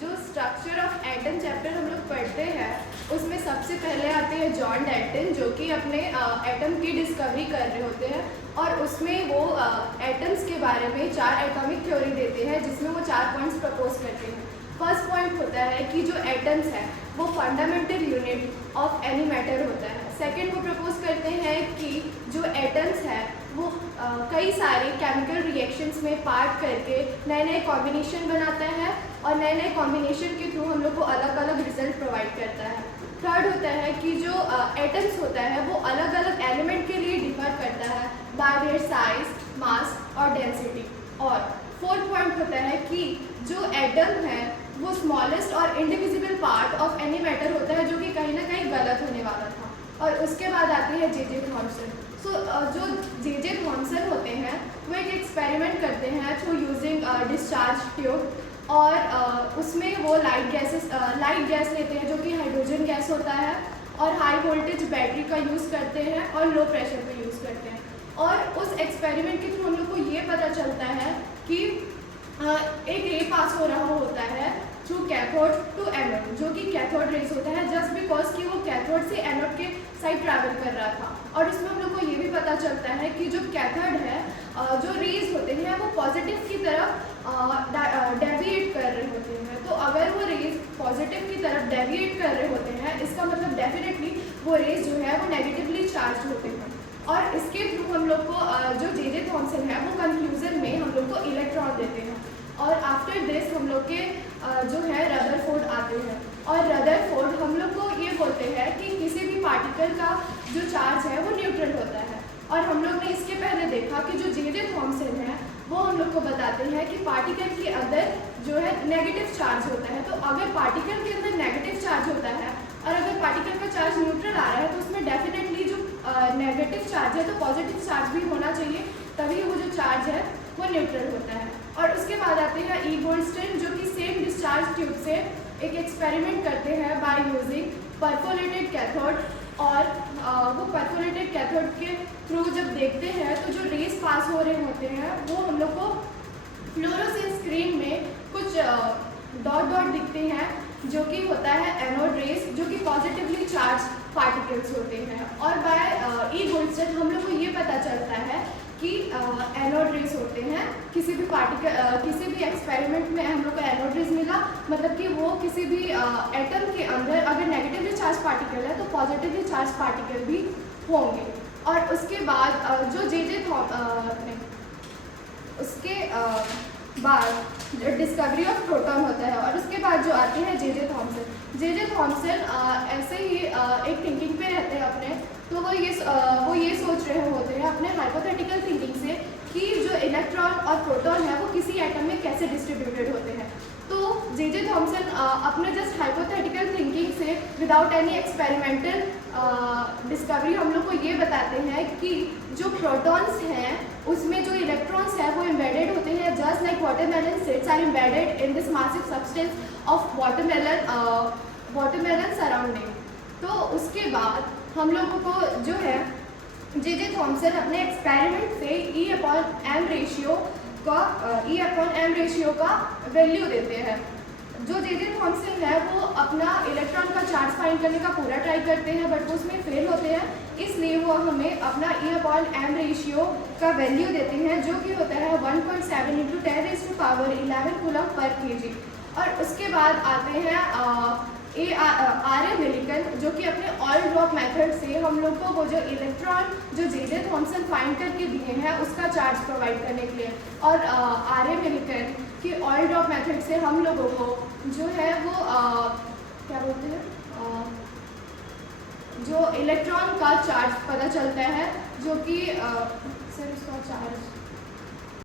जो structure of atom chapter हम लोग पढ़ते हैं उसमें सबसे पहले आते हैं जॉन डैल्टन, जो कि अपने एटम की डिस्कवरी कर रहे होते हैं और उसमें वो एटम्स के बारे में 4 एटॉमिक थ्योरी देते हैं, जिसमें वो 4 पॉइंट्स प्रपोज करते हैं। फर्स्ट पॉइंट होता है कि जो एटम्स है वो fundamental unit of any matter होता है। सेकेंड वो प्रपोज करते हैं कि जो एटम्स है वो कई सारे केमिकल रिएक्शंस में पार्ट करके नए नए कॉम्बिनेशन बनाता है और नए नए कॉम्बिनेशन के थ्रू हम लोग को अलग अलग रिजल्ट प्रोवाइड करता है। थर्ड होता है कि जो एटम्स होता है वो अलग अलग एलिमेंट के लिए डिफर करता है बाय देयर साइज, मास और डेंसिटी। और फोर्थ पॉइंट होता है कि जो एटम है वो स्मॉलेस्ट और indivisible part of any matter होता है, जो कि कहीं ना कहीं गलत होने वाला था। और उसके बाद आती है जे.जे. थॉमसन। जो जे.जे. थॉमसन होते हैं वो एक एक्सपेरिमेंट करते हैं थ्रू यूजिंग डिस्चार्ज ट्यूब और उसमें वो लाइट गैस लेते हैं, जो कि हाइड्रोजन गैस होता है, और हाई वोल्टेज बैटरी का यूज़ करते हैं और लो प्रेशर पे यूज़ करते हैं। और उस एक्सपेरिमेंट के थ्रू हम लोग को ये पता चलता है कि एक रे पास हो रहा होता है थ्रू कैथोड टू एनोड, जो कि कैथोड रेज होता है, जस्ट बिकॉज कि वो कैथोड से एनोड के साइड ट्रैवल कर रहा था। और इसमें हम लोग को ये भी पता चलता है कि जो कैथोड है, जो रेज होते हैं वो पॉजिटिव की तरफ डेविएट कर रहे होते हैं। तो अगर वो रेज पॉजिटिव की तरफ डेविएट कर रहे होते हैं, इसका मतलब डेफिनेटली वो रेज जो है वो नेगेटिवली चार्ज होते हैं। और इसके थ्रू हम लोग को जो जे.जे. थॉमसन है वो कंक्लूजन में हम लोग को इलेक्ट्रॉन देते हैं। और आफ्टर दिस हम लोग के जो है रदरफोर्ड आते हैं, और रदरफोर्ड हम लोग को ये बोलते हैं कि किसी भी पार्टिकल का जो चार्ज है वो न्यूट्रल होता है। और हम लोग ने इसके पहले देखा कि जो जे.जे. थॉमसन है वो हम लोग को बताते हैं कि पार्टिकल के अंदर जो है नेगेटिव चार्ज होता है। तो अगर पार्टिकल के अंदर नेगेटिव चार्ज होता है और अगर पार्टिकल का चार्ज न्यूट्रल आ रहा है तो उसमें डेफिनेटली जो नेगेटिव चार्ज है तो पॉजिटिव चार्ज भी होना चाहिए, तभी वो जो चार्ज है वो न्यूट्रल होता है। और उसके बाद आते हैं ई. गोल्डस्टीन, जो कि सेम डिस्चार्ज ट्यूब से एक एक्सपेरिमेंट करते हैं बाय यूजिंग परफोरेटेड कैथोड। और वो परफोरेटेड कैथोड के थ्रू जब देखते हैं तो जो रेस पास हो रहे होते हैं वो हम लोग को फ्लोरोसेंस स्क्रीन में कुछ डॉट डॉट दिखते हैं, जो कि होता है एनोड रेस, जो कि पॉजिटिवली चार्ज पार्टिकल्स होते हैं। और बाय ई. गोल्डस्टीन हम लोग को ये पता चलता है कि एनोड रेस होते हैं किसी भी एक्सपेरिमेंट में हम लोग को एनोड रेस मिला, मतलब कि वो किसी भी एटम के अंदर अगर नेगेटिवली चार्ज पार्टिकल है तो पॉजिटिवली चार्ज पार्टिकल भी होंगे। और उसके बाद जो जे.जे. उसके बाद डिस्कवरी ऑफ प्रोटॉन होता है। और उसके बाद जो आते हैं जे.जे. थॉमसन। जे.जे. थॉमसन ऐसे ही एक थिंकिंग पे रहते हैं अपने, तो वो ये सोच रहे होते हैं अपने हाइपोथेटिकल थिंकिंग से कि जो इलेक्ट्रॉन और प्रोटॉन है वो किसी एटम में कैसे डिस्ट्रीब्यूटेड होते हैं। तो जे.जे. थॉमसन अपने जस्ट हाइपोथेटिकल थिंकिंग से विदाउट एनी एक्सपेरिमेंटल डिस्कवरी हम लोग को ये बताते हैं कि जो प्रोटॉन्स हैं उसमें जो इलेक्ट्रॉन्स हैं वो एम्बेडेड होते हैं, just like watermelon seeds are embedded in this massive substance of watermelon surrounding. तो उसके बाद हम लोगों को जो है जे.जे. थॉमसन अपने एक्सपेरिमेंट से E/m रेशियो का वैल्यू देते हैं। जो जे.जे. थॉमसन है वो अपना इलेक्ट्रॉन का चार्ज फाइंड करने का पूरा ट्राई करते हैं, बट वो उसमें फेल होते हैं, इसलिए वो हमें अपना E/m रेशियो का वैल्यू देते हैं, जो कि होता है 1.7 × 10⁻11 कूलम पर kg। और उसके बाद आते हैं R.A. मिलिकन, जो कि अपने ऑयल ड्रॉप मेथड से हम लोग को वो जो इलेक्ट्रॉन जो जे.जे. थॉमसन फाइंड करके दिए हैं उसका चार्ज प्रोवाइड करने के लिए। और R.A. मिलिकन की ऑयल ड्रॉप मेथड से हम लोगों को जो है वो क्या बोलते हैं, जो इलेक्ट्रॉन का चार्ज पता चलता है, जो कि सर उसका चार्ज